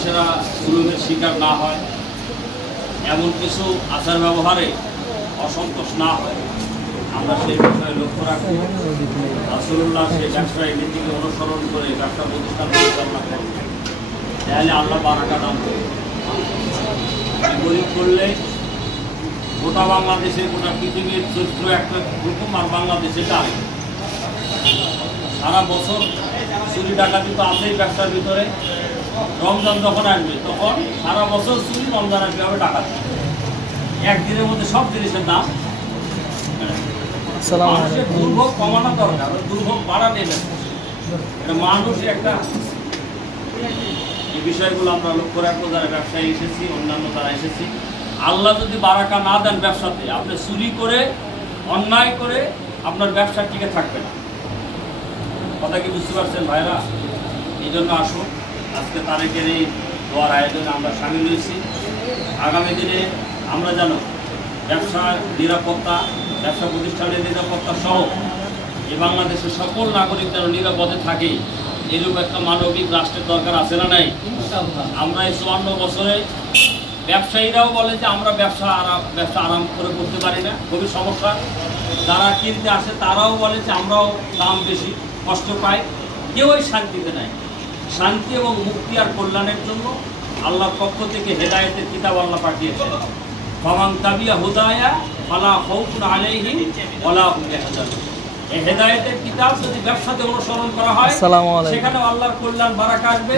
মানুষেরা জুলুমের শিকার না হয়, এমন কিছু আচার ব্যবহারে অসন্তোষ না হয়, আমরা সেই বিষয়ে লক্ষ্য রাখবো। রাসূলুল্লাহ সেই ব্যবসায়ী নীতিকে অনুসরণ করে ব্যবসা প্রতিষ্ঠান পরিচালনা করব, তাহলে আল্লাহ বারাকা দান করবে। গরিব করলে গোটা বাংলাদেশে, গোটা পৃথিবীর চরিত্র একটা রকম আর বাংলাদেশে আরেক। সারা বছর চুরি ডাকাতি তো আছেই ব্যবসার ভিতরে। রমজান যখন আসবে তখন সারা বছর চুরি, রমজান আসবে হবে ডাকাতি। একদিনের মধ্যে সব জিনিসের দাম। মানুষের দুর্ভোগ কমানো দরকার, দুর্ভোগ বাড়া নেবে। এটা মানুষই একটা, এই বিষয়গুলো আমরা লক্ষ্য রাখবো যারা ব্যবসায়ী এসেছি, অন্যান্য যারা এসেছি। আল্লাহ যদি বারাকা না দেন ব্যবসাতে, আপনি চুরি করে অন্যায় করে আপনার ব্যবসা টিকে থাকবে না। কথা কি বুঝতে পারছেন ভাইরা? এই জন্য আসুন, আজকে তারেকের এই দোয়ার আয়োজনে আমরা সামিল হয়েছি। আগামী দিনে আমরা জানো ব্যবসার নিরাপত্তা, ব্যবসা প্রতিষ্ঠানের নিরাপত্তা সহ এই বাংলাদেশের সকল নাগরিক যেন নিরাপদে থাকে, এরূপ একটা মানবিক রাষ্ট্রের দরকার আছে না নাই? আমরা এই 54 বছরে ব্যবসায়ীরাও বলে যে আমরা ব্যবসা আরাম করে করতে পারি না, খুবই সমস্যা। যারা কিনতে আসে তারাও বলে যে আমরাও দাম বেশি, কষ্ট পাই, কেউই শান্তিতে নাই। শান্তি এবং মুক্তি আর কল্যাণের জন্য আল্লাহর পক্ষ থেকে হেদায়েতের কিতাব আল্লাহ পাঠিয়েছেন। ফামান তাবিয়া হুদায়া ফালা খাউফুন আলাইহিম ওয়ালা হুম ইয়াহজানুন। এই হেদায়েতের কিতাব যদি ব্যবসাতে অনুসরণ করা হয়, সেখানে আল্লাহর কল্যাণ বারাকা আসবে।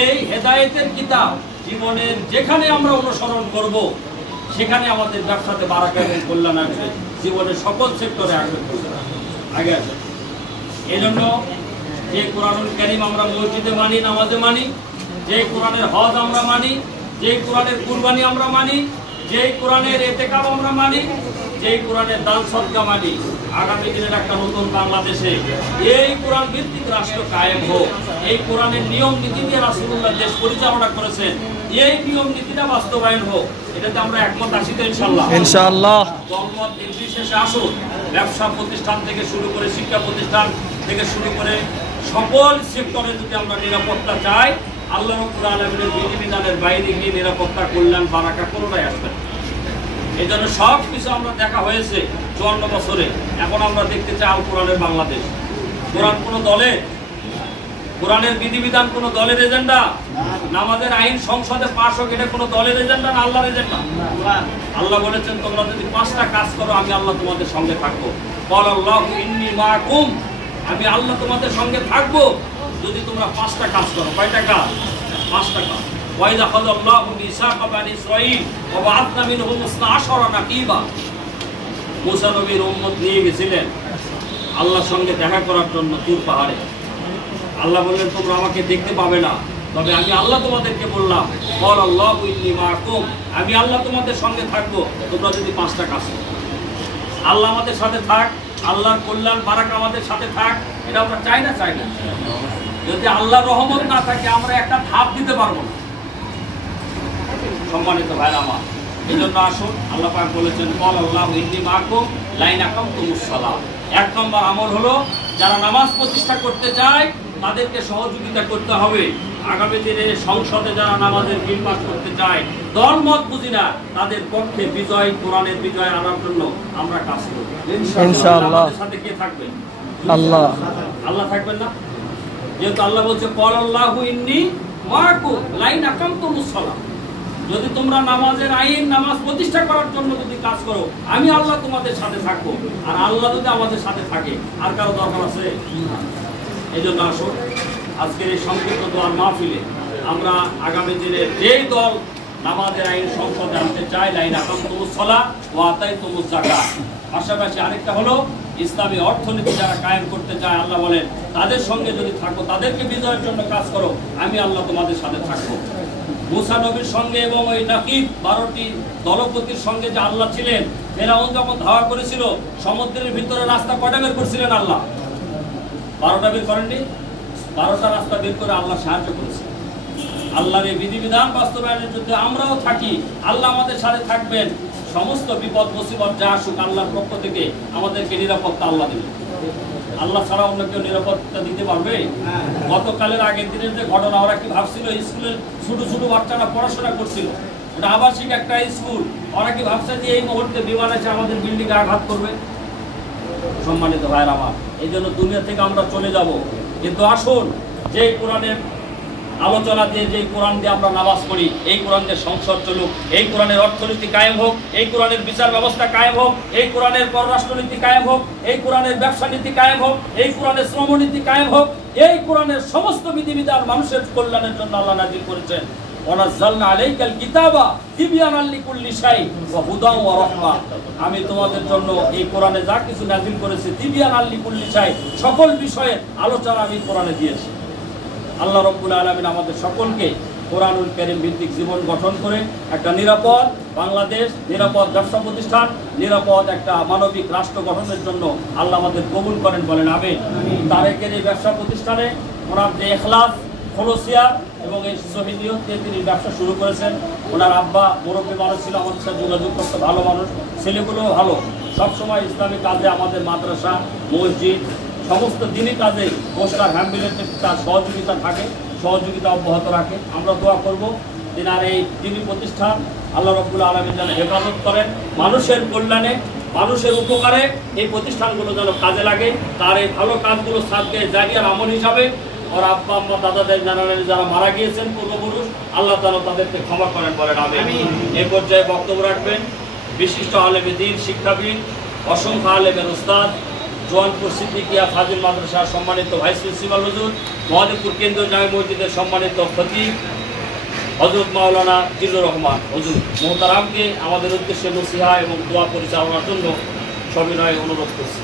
এই হেদায়েতের কিতাব জীবনের যেখানে আমরা অনুসরণ করব, সেখানে আমাদের ব্যবসাতে বারাকা এবং কল্যাণ আসবে, জীবনের সকল সেক্টরে আসবে, আগে আসবে। এই জন্য যে কোরআনুল কারীম আমরা মসজিদে মানি, নামাজে মানি, যে কোরআনের হজ আমরা মানি, যে কোরআনের কুরবানি আমরা মানি, যে কোরআনের ইতিকাফ আমরা মানি, যে কোরআনের দান সদকা মানি, আগামী দিনের একটা নতুন বাংলাদেশে এই কোরআন ভিত্তিক রাষ্ট্র কায়েম হোক। এই কোরআনের নিয়ম নীতি দিয়ে রাসূলুল্লাহ দেশ পরিচালনা করেছেন, এই নিয়ম নীতিটা বাস্তবায়ন হোক। এটাতে আমরা একমত আছি তো ইনশাআল্লাহ? ইনশাআল্লাহ। দলমত নির্বিশেষে আসুন, ব্যবসা প্রতিষ্ঠান থেকে শুরু করে শিক্ষা প্রতিষ্ঠান থেকে শুরু করে সকল সেক্টরে যদি আমরা নিরাপত্তা চাই, আল্লাহ রাব্বুল আলামিনের বিধিবিধানের বাইরে গিয়ে নিরাপত্তা, কল্যাণ, বারাকা কোনোটাই আসবে না। এই জন্য সব কিছু আমরা দেখা হয়েছে 54 বছরে। এখন আমরা দেখতে চাই আল কোরআনের বাংলাদেশ। কোরআন কোনো দলের, কোরআনের বিধিবিধান কোনো দলের এজেন্ডা, নামাজের আইন সংসদে পাশ হোক, এটা কোনো দলের এজেন্ডা না, আল্লাহর এজেন্ডা। আল্লাহ বলেছেন তোমরা যদি 5টা কাজ করো আমি আল্লাহ তোমাদের সঙ্গে থাকবো। ক্বালাল্লাহু ইন্নী মাআকুম, আমি আল্লাহ তোমাদের সঙ্গে থাকবো যদি তোমরা 5টা কাজ করো। কয়টা কাজ? 5টা কাজ। ওয়াইদা খাযাল্লাহু মিসাকা বানি ইসরাঈল ওয়া বা'আথনা মিনহুম 12 নাকিবা। মুসা নবীর উম্মত নিয়ে গেছিলেন আল্লাহর সঙ্গে দেখা করার জন্য তুর পাহাড়ে। আল্লাহ বললেন তোমরা আমাকে দেখতে পাবে না, তবে আমি আল্লাহ তোমাদেরকে বললাম ক্বালাল্লাহু ইন্নী মাআকুম, আমি আল্লাহ তোমাদের সঙ্গে থাকবো তোমরা যদি 5টা কাজ করো। আল্লাহ আমাদের সাথে থাক, আল্লাহর কল্যাণ বারাকা আমাদের সাথে থাক, এটা আমরা চাই না? চাই না। যদি আল্লাহর রহমত না থাকে আমরা একটা ধাপ দিতে পারবো না। সম্মানিত ভাইরা আমার, এই জন্য আসুন, আল্লাহ পাক বলেছেন ক্বালাল্লাহু ইন্নী মাআকুম লাইন আকামতুমুস সালাত। 1 নম্বর আমল হলো যারা নামাজ প্রতিষ্ঠা করতে চায় তাদেরকে সহযোগিতা করতে হবে। আগামী দিনে সংসদে যারা নামাজের বিল পাস করতে চায়, দল মত বুঝি না, তাদের পক্ষে বিজয়, কোরআনের বিজয় আনার জন্য আমরা কাজ করব ইনশাআল্লাহ। আমাদের সাথে কে থাকবেন? আল্লাহ। আল্লাহ থাকবেন না? যেহেতু আল্লাহ বলছে ক্বালাল্লাহু ইন্নী মাআকুম লাইন আকামতুমুস সালাত, যদি তোমরা নামাজের আইন, নামাজ প্রতিষ্ঠা করার জন্য যদি কাজ করো আমি আল্লাহ তোমাদের সাথে থাকবো। আর আল্লাহ যদি আমাদের সাথে থাকে আর কারো দরকার আছে? এই জন্য আসুন, আজকের এই সংক্ষিপ্ত দোয়ার মাহফিলে আমরা আগামী দিনে যেই দল নামাজের আইন সংসদে আনতে চায়, লাইন আকামতুমুস সালাত ওয়া আতাইতুমুজ যাকাত, পাশাপাশি আরেকটা হলো ইসলামী অর্থনীতি যারা কায়েম করতে চায়, আল্লাহ বলেন তাদের সঙ্গে যদি থাকো, তাদেরকে বিজয়ের জন্য কাজ করো, আমি আল্লাহ তোমাদের সাথে থাকবো। মুসা নবীর সঙ্গে এবং ওই নাকিব 12টি দলপতির সঙ্গে যে আল্লাহ ছিলেন, ফেরাউন যখন ধাওয়া করেছিল সমুদ্রের ভিতরে রাস্তা কয়টা বের করছিলেন? আল্লাহ 12টা বের করেননি? 12টা রাস্তা বের করে আল্লাহ সাহায্য করেছে। আল্লাহর এই বিধিবিধান বাস্তবায়নের যদি আমরাও থাকি, আল্লাহ আমাদের সাথে থাকবেন। সমস্ত বিপদ মুসিবত যা আসুক আল্লাহর পক্ষ থেকে আমাদেরকে নিরাপত্তা আল্লাহ দেবেন। আল্লাহ ছাড়া অন্য কেউ নিরাপত্তা দিতে পারবে? গতকালের আগের দিনের যে ঘটনা, ওরা কি ভাবছিল স্কুলের ছোট ছোট বাচ্চারা পড়াশোনা করছিল, এটা আবাসিক একটা স্কুল, ওরা কি ভাবছে যে এই মুহূর্তে বিমান এসে আমাদের বিল্ডিংয়ে আঘাত করবে? সম্মানিত ভাইয়ের আমার, এই জন্য দুনিয়া থেকে আমরা চলে যাব, কিন্তু আসুন যে কোরআনের আলোচনা দিয়ে, যে কোরআন দিয়ে আমরা নামাজ পড়ি, এই কোরআন দিয়ে সংসদ চলুক, এই কোরআনের অর্থনীতি কায়েম হোক, এই কোরআনের বিচার ব্যবস্থা কায়েম হোক, এই কোরআনের পররাষ্ট্রনীতি কায়েম হোক, এই কোরআনের ব্যবসা নীতি কায়েম হোক, এই কোরআনের শ্রমনীতি কায়েম হোক। এই কোরআনের সমস্ত বিধিবিধান মানুষের কল্যাণের জন্য আল্লাহ নাযিল করেছেন। ওয়ানাজ্জালনা আলাইকাল কিতাবা তিবয়ানাল লিকুল্লি শাই ওয়া হুদাও ওয়া রাহমা। আমি তোমাদের জন্য এই কোরআনে যা কিছু নাযিল করেছি, তিবয়ানাল লিকুল্লি শাই, সকল বিষয়ের আলোচনা আমি কোরআনে দিয়েছি। আল্লাহ রাব্বুল আলামিন আমাদের সকলকে কোরআনুল কারীম ভিত্তিক জীবন গঠন করে একটা নিরাপদ বাংলাদেশ, নিরাপদ ব্যবসা প্রতিষ্ঠান, নিরাপদ একটা মানবিক রাষ্ট্র গঠনের জন্য আল্লাহ আমাদের কবুল করেন, বলেন আমিন। তারেকের এই ব্যবসা প্রতিষ্ঠানে ওনার যে ইখলাস, খলুসিয়া এবং এই শহীদিয়ত দিয়ে তিনি ব্যবসা শুরু করেছেন। ওনার আব্বা মুরব্বী মানুষ ছিল, আমাদের সাথে যোগাযোগ করতে ভালো মানুষ, ছেলেগুলোও ভালো, সবসময় ইসলামিক কাজে আমাদের মাদ্রাসা, মসজিদ, সমস্ত দিনই কাজে পোস্টার হ্যাম্বুলেন্সের তার সহযোগিতা থাকে, সহযোগিতা অব্যাহত রাখে। আমরা দোয়া করব তিনার এই দিনী প্রতিষ্ঠান আল্লাহ রাব্বুল আলামিন যেন হেফাজত করেন, মানুষের কল্যাণে, মানুষের উপকারে এই প্রতিষ্ঠানগুলো যেন কাজে লাগে। তার এই ভালো কাজগুলো সাদকে জারিয়ার আমল হিসাবে ওর আব্বা আম্মা দাদাদের জানালেন যারা মারা গিয়েছেন পূর্বপুরুষ, আল্লাহ তাআলা তাদেরকে ক্ষমা করেন, বলেন আমিন। এই পর্যায়ে বক্তব্য রাখবেন বিশিষ্ট আলেমে দ্বীন, শিক্ষাবিদ, অসংখ্য আলেমের উস্তাদ, জোয়ানপুর সিদ্দিকিয়া ফাজিল মাদ্রাসার সম্মানিত ভাইস প্রিন্সিপাল হুজুর, মহাদেবপুর কেন্দ্রীয় জামে মসজিদের সম্মানিত খতিব হযরত মাওলানা জিল্লুর রহমান হুজুর মোহতারামকে আমাদের উদ্দেশ্যে নসিহা এবং দোয়া পরিচালনার জন্য সবিনয়ে অনুরোধ করছি।